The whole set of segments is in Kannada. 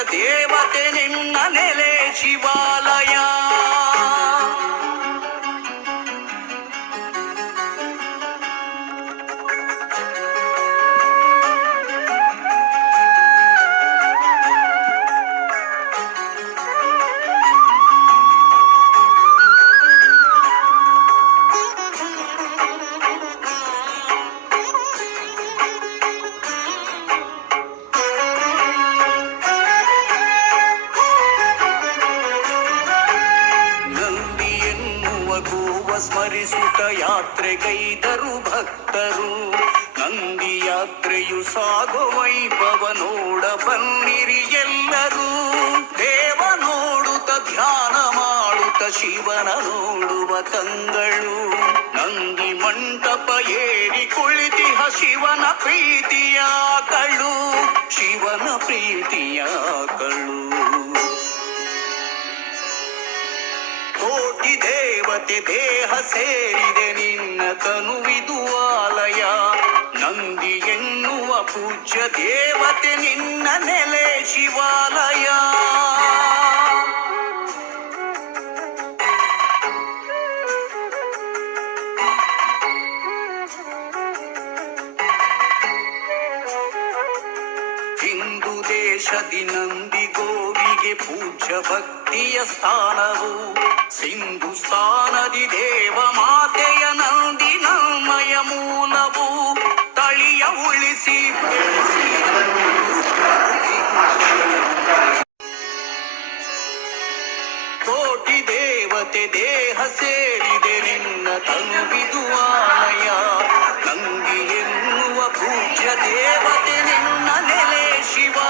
ಪೂಜ್ಯ ದೇವತೆ ನಿನ್ನ ನೆಲೆ ನೋಡುವ ತಂಗಳು ನಂದಿ ಮಂಟಪ ಏರಿ ಕುಳಿತಿಹ ಶಿವನ ಪ್ರೀತಿಯ ಕಳು ಶಿವನ ಪ್ರೀತಿಯ ಕಳು ಕೋಟಿ ದೇವತೆ ದೇಹ ಸೇರಿದೆ ನಿನ್ನ ತನುವಿದು ಆಲಯ. ನಂದಿ ಎನ್ನುವ ಪೂಜ್ಯ ದೇವತೆ ನಿನ್ನ ನೆಲೆ ಶಿವಾಲಯ. ದೇಶದಿ ನಂದಿ ಗೋವಿಗೆ ಪೂಜ್ಯ ಭಕ್ತಿಯ ಸ್ಥಾನವು. ಸಿಂಧು ಸ್ಥಾನದಿ ದೇವ ಮಾತೆಯ ನಂದಿ ನಮ್ಮಯ ಮೂಲವು. ತಳಿಯ ಉಳಿಸಿ ಕೋಟಿ ದೇವತೆ ದೇಹ ಸೇರಿದೆ ನಿನ್ನ ತಂಬಿದು ಆಲಯ. ನಂದಿ ಎನ್ನುವ ಪೂಜ್ಯ ದೇವತೆ ನಿನ್ನ ನೆಲೆ ಶಿವಾಲಯ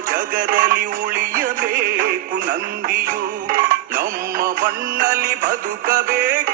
ಜಗದಲ್ಲಿ ಉಳಿಯಬೇಕು ನಂದಿಯು. ನಮ್ಮ ಮಣ್ಣಲ್ಲಿ ಬದುಕಬೇಕು.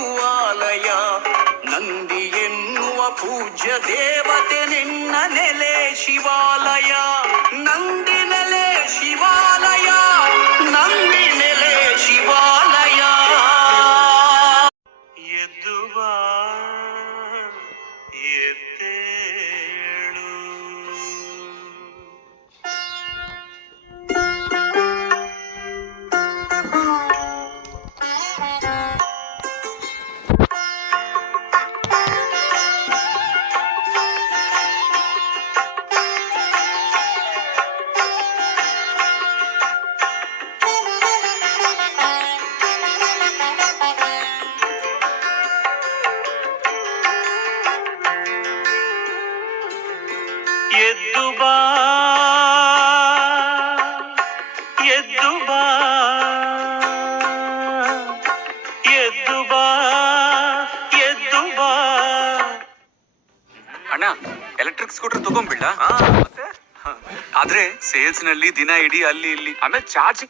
ಸ್ಕೂಟರ್ ತಗೊಂಡ್ಬಿಡ್ಲ? ಆದ್ರೆ ಸೇಲ್ಸ್ನಲ್ಲಿ ದಿನ ಇಡೀ ಅಲ್ಲಿ ಇಲ್ಲಿ, ಆಮೇಲೆ ಚಾರ್ಜ್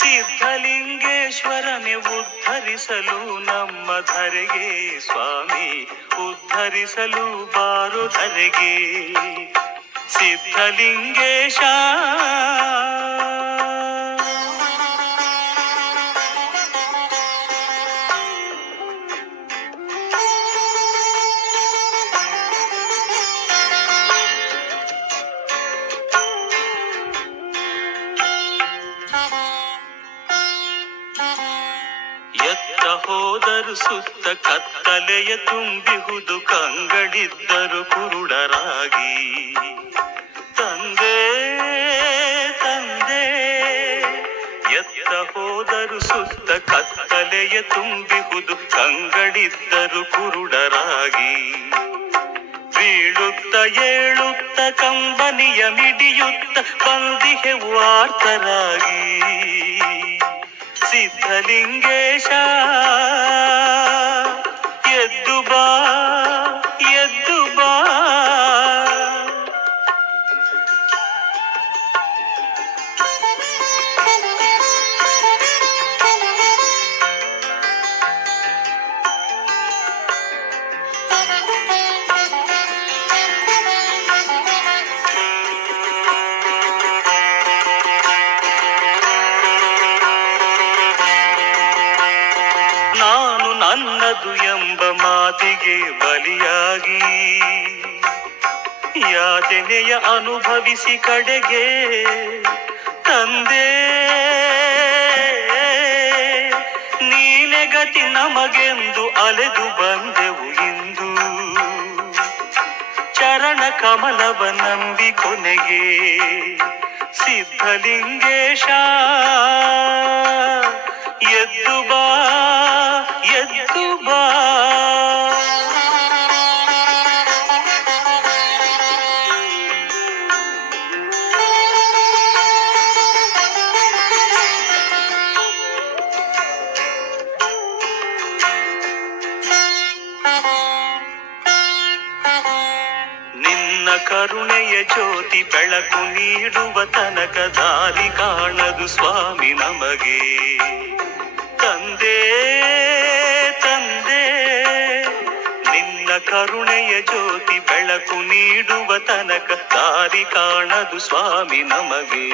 ಸಿದ್ಧಲಿಂಗೇಶ್ವರನೆ ಉದ್ಧರಿಸಲು ನಮ್ಮ ಧರೆಗೆ ಸ್ವಾಮಿ, ಉದ್ಧರಿಸಲು ಬಾರು ಧರೆಗೆ. ಸಿದ್ಧಲಿಂಗೇಶ ಎತ್ತ ಹೋದರು ಸುತ್ತ ಕತ್ತಲೆಯ ತುಂಬಿಹುದು ಕಂಗಡಿದ್ದರು ಕುರುಡರಾಗಿ. ತಂದೆ ತಂದೆ, ಎತ್ತ ಹೋದರು ಸುತ್ತ ಕತ್ತಲೆಯ ತುಂಬಿಹುದು ಕಂಗಡಿದ್ದರು ಕುರುಡರಾಗಿ. ಬೀಳುತ್ತ ಏಳುತ್ತ ಕಂಬನಿಯ ಮಿಡಿಯುತ್ತ ಬಂದಿಹೆ ವಾರ್ತರಾಗಿ ಸಿದ್ಧಲಿಂಗೇಶ ನನ್ನದು ಎಂಬ ಮಾತಿಗೆ ಬಲಿಯಾಗಿ ಯಾತನೆಯ ಅನುಭವಿಸಿ ಕಡೆಗೆ ತಂದೆ. ನೀನೆಗತಿ ನಮಗೆಂದು ಅಲೆದು ಬಂದೆವು ಇಂದು. ಚರಣ ಕಮಲವ ನಂಬಿ ಕೊನೆಗೆ ಸಿದ್ಧಲಿಂಗೇಶ. ಕರುಣೆಯ ಜ್ಯೋತಿ ಬೆಳಕು ನೀಡುವ ತನಕ ದಾರಿ ಕಾಣದು ಸ್ವಾಮಿ ನಮಗೆ.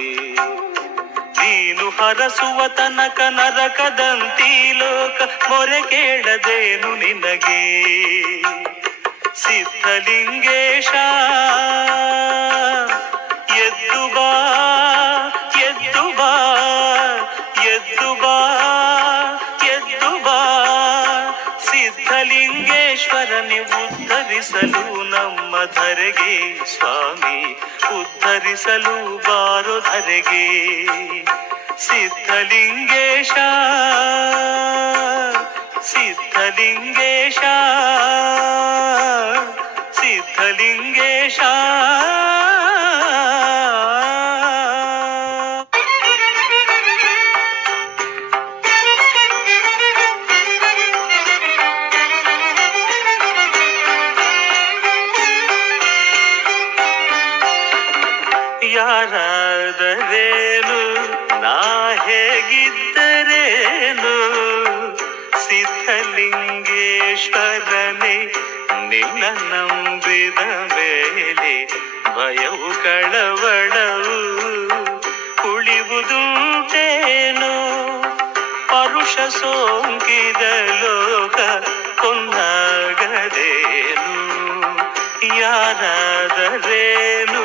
ನೀನು ಹರಸುವ ತನಕ ನರಕದಂತಿ ಲೋಕ ಮೊರೆ ಕೇಳದೇನು ನಿನಗೆ. ಸಿದ್ಧಲಿಂಗೇಶ, ಎದ್ದು ಬಾ ಎದ್ದು ಬಾ ಎದ್ದು ಬಾ ಎದ್ದು ಬಾ. ಸಿದ್ಧಲಿಂಗೇಶ್ವರನೆ ಉದ್ಧರಿಸಲು ನಮ್ಮ ಧರೆಗೆ ಸ್ವಾಮಿ ಉದ್ಧರಿಸಲು ಬಾರೋ ಧರೆಗೆ. ಸಿದ್ಧಲಿಂಗೇಶ ಸಿದ್ಧಲಿಂಗೇಶ ಸಿದ್ಧಲಿಂಗೇಶ. ಪರುಷ ಸೋಂಕಿದ ಲೋಕ ಕೊಂದಾಗದೇನು? ಯಾರಾದರೇನು?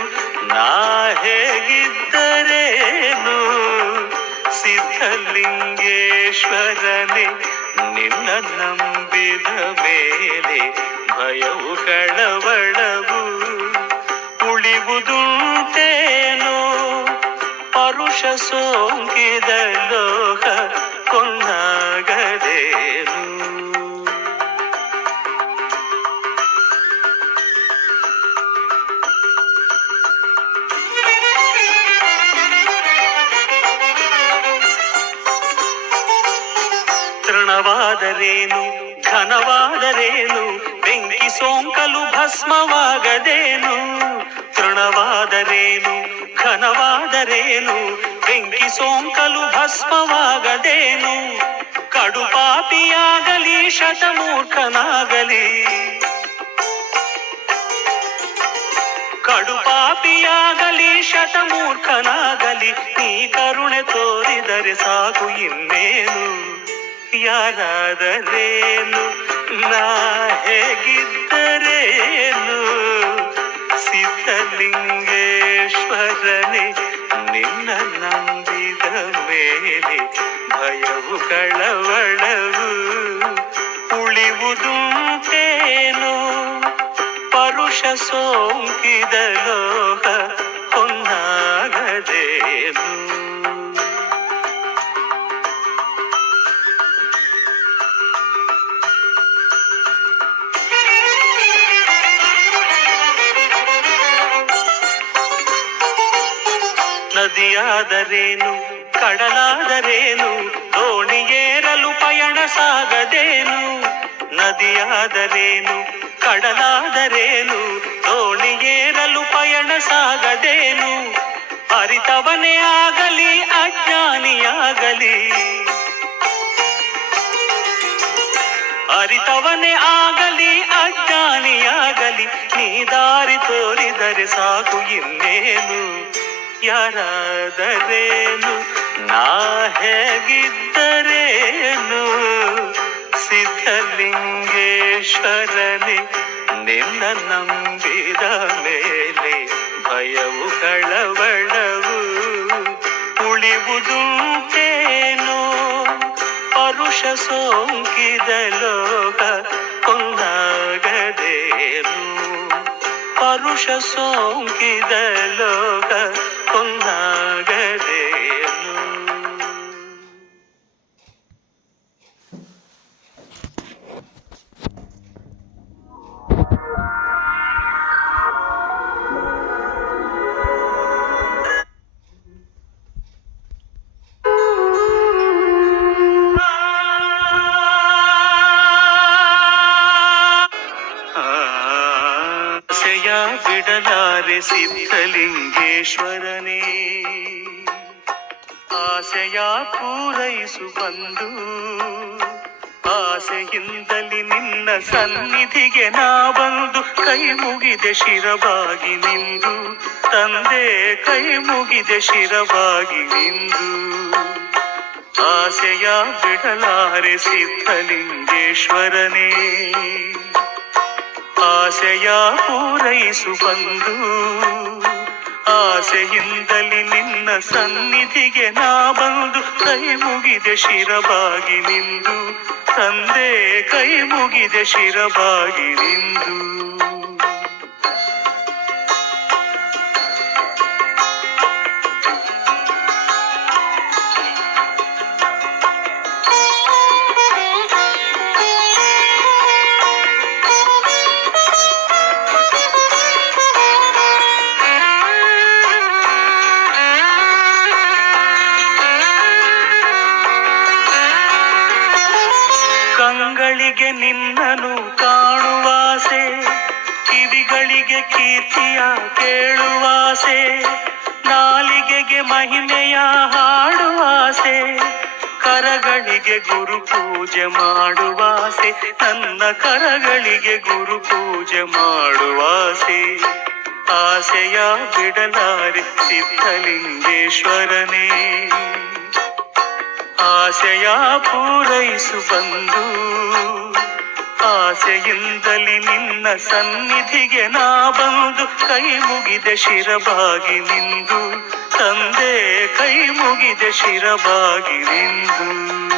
ನಾ ಹೇಗಿದ್ದರೇನು? ಸಿದ್ಧಲಿಂಗೇಶ್ವರನೇ, ನಿನ್ನ ನಂಬಿದ ಮೇಲೆ ಭಯವು ಕಳವಳವು. ಉಳಿವುದುಂಟೇನು? ಪರುಷ ಸೋಂಕಿದ ಲೋಕ ಭಸ್ಮವಾಗದೇನು? ತೃಣವಾದರೇನು? ಘನವಾದರೇನು? ಬೆಂಕಿ ಸೋಂಕಲು ಭಸ್ಮವಾಗದೇನು? ಕಡುಪಾಪಿಯಾಗಲಿ ಶತಮೂರ್ಖನಾಗಲಿ. ಕಡುಪಾಪಿಯಾಗಲಿ ಶತಮೂರ್ಖನಾಗಲಿ. ನೀ ಕರುಣೆ ತೋರಿದರೆ ಸಾಕು ಇನ್ನೇನು? ಯಾರಾದರೇನು? ನಾ ಹೇಗಿದ್ದರೇನು ಸಿದ್ಧಲಿಂಗೇಶ್ವರನೇ ನಿನ್ನ ನಂಬಿದ ಮೇಲೆ ಭಯವು ಕಳವಳವು ನದಿಯಾದರೇನು ಕಡಲಾದರೇನು? ದೋಣಿಯೇರಲು ಪಯಣ ಸಾಗದೇನು? ನದಿಯಾದರೇನು? ಕಡಲಾದರೇನು? ದೋಣಿಯೇರಲು ಪಯಣ ಸಾಗದೇನು? ಅರಿತವನೇ ಆಗಲಿ, ಅಜ್ಞಾನಿಯಾಗಲಿ. ಅರಿತವನೇ ಆಗಲಿ, ಅಜ್ಞಾನಿಯಾಗಲಿ, ನೀ ದಾರಿ ತೋರಿದರೆ ಸಾಕು ಇನ್ನೇನು? ಯಾರಾದರೇನು? ನಾ ಹೇಗಿದ್ದರೇನು? ಸಿದ್ಧಲಿಂಗೇಶ್ವರನೇ ನಿನ್ನ ನಂಬಿದ ಮೇಲೆ ಭಯವು ಕಳವಳವು. ಉಳಿವುದುಂಟೇನು ಪರುಷ ಸೋಂಕಿದ ಲೋಕ ಕೊಂದಾಗದೇನು? ಪರುಷ ಸೋಂಕಿದ ಲೋಕ ಕೊಂದಾಗದೇನು ಸಿದ್ಧಲಿಂಗೇಶ್ವರನೇ, ಆಸೆಯ ಪೂರೈಸು ಬಂದು ಆಸೆಯಿಂದಲಿ ನಿನ್ನ ಸನ್ನಿಧಿಗೆ ನಾ ಬಂದು ಕೈ ಮುಗಿದೆ ಶಿರವಾಗಿ ನಿಂದು, ತಂದೆ ಕೈ ಮುಗಿದೆ ಶಿರವಾಗಿ ನಿಂದು. ಆಸೆಯ ಬಿಡಲಾರೆ ಸಿದ್ಧಲಿಂಗೇಶ್ವರನೇ. ಆಸೆಯ ಪೂರೈಸು ಬಂದು ಆಸೆಯಿಂದಲಿ ನಿನ್ನ ಸನ್ನಿಧಿಗೆ ನಾ ಬಂದು ಕೈ ಮುಗಿದೆ ಶಿರಬಾಗಿ ನಿಂದು. ತಂದೆ ಕೈ ಮುಗಿದೆ ಶಿರಬಾಗಿ ನಿಂದು. ಕಂಗಳಿಗೆ ನಿನ್ನನು ಕಾಣುವಾಸೆ ಕಿವಿಗಳಿಗೆ ಕೀರ್ತಿಯ ಕೇಳುವಾಸೆ ನಾಲಿಗೆಗೆ ಮಹಿಮೆಯ ಹಾಡುವಾಸೆ ಕರಗಳಿಗೆ ಗುರು ಪೂಜೆ ಮಾಡುವಾಸೆ ನನ್ನ ಕರಗಳಿಗೆ ಗುರು ಪೂಜೆ ಮಾಡುವಾಸೆ ಆಸೆಯ ಬಿಡಲಾರೆ ಸಿದ್ಧಲಿಂಗೇಶ್ವರನೇ. ಆಸೆಯ ಪೂರೈಸು ಬಂದು, ಆಸೆಯಿಂದಲಿ ನಿನ್ನ ಸನ್ನಿಧಿಗೆ ನಾ ಬಂದು, ಕೈ ಮುಗಿದೆ ಶಿರಬಾಗಿ ನಿಂದು, ತಂದೆ ಕೈ ಮುಗಿದೆ ಶಿರಬಾಗಿ ನಿಂದು.